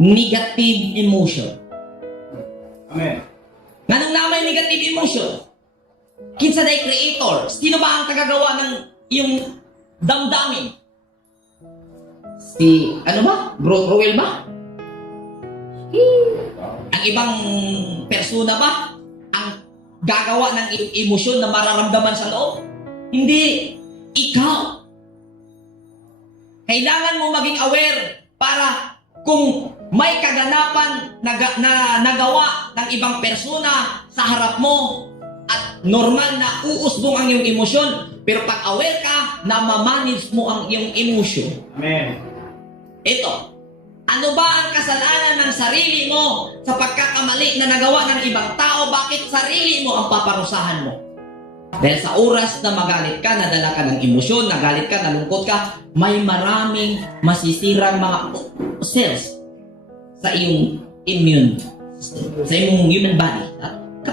negative emotion. Amen. Nganong namay negative emotion? Kinsa day creator? Sino ba ang tagagawa ng iyong damdamin? Si, ano ba? Bro Roel ba? Ang ibang persona ba? Ang gagawa ng iyong emosyon na mararamdaman sa loob? Hindi. Ikaw. Kailangan mo maging aware para kung may kaganapan na, na nagawa ng ibang persona sa harap mo at normal na uusbong ang iyong emosyon pero pag aware ka na mamanage mo ang iyong emosyon Amen. ito ano ba ang kasalanan ng sarili mo sa pagkakamali na nagawa ng ibang tao? Bakit sarili mo ang paparusahan mo? Dahil sa oras na magalit ka, nadala ka ng emosyon, nagalit ka, nalungkot ka, may maraming masisirang mga cells sa iyong immune system, sa iyong human body.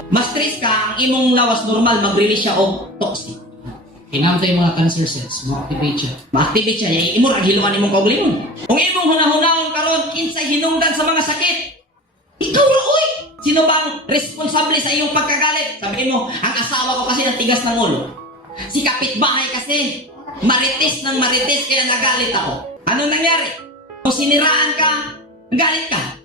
Mas stress ka, ang imong lawas normal, mag-release siya og toxic. Kinamtay mga cancer cells, mo-activate siya. Ma-activate siya, yung imong raghiluan imong kaugalingon. Kung imong hunahunahon karon kinsay hinungdan sa mga sakit, ikaw ra oy. Sino bang responsable sa iyong pagkagalit? Sabihin mo, ang asawa ko kasi natigas ng ulo. Si kapitbahay kasi, marites ng marites kaya nagalit ako. Ano nangyari? Kung siniraan ka, galit ka.